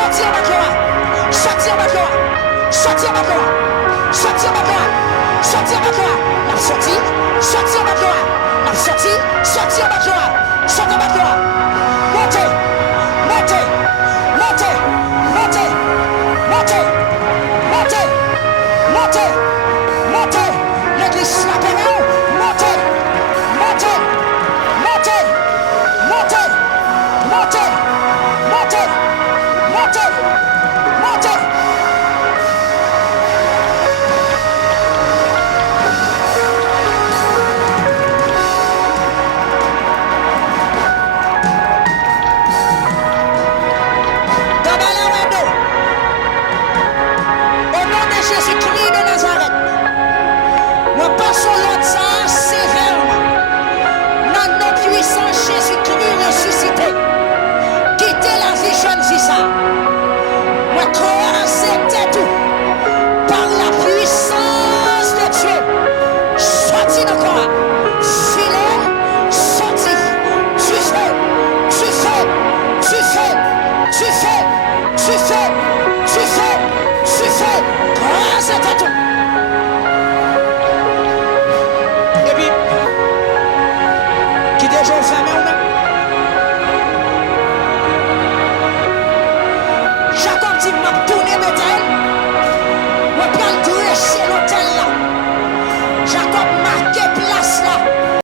Sorti en bas de loi. Sorti en bas de loi. Sorti en bas de loi. Sorti en bas de loi. Sorti en bas de loi. La sortie. Sorti en bas de loi. La sortie. Sorti en bas de loi. Sorti en bas de loi. Montez. Montez. Montez. Montez. Montez. Montez. Montez. Montez. L'église l'appelle. Montez. Montez. Montez. Montez. Montez. Montez. Montez. Montez. Au nom de Jésus-Christ de Nazareth, moi passe au Lord ça sévèrement. Dans notre puissant Jésus-Christ ressuscité. Quittez la vie jeune vie ça. Moi croisez tout par la puissance de Dieu. Sorti de quoi? Filet, sorti. Tu fais, tu fais, tu fais, tu fais, tu fais, tu fais, tu fais. Croisez tout.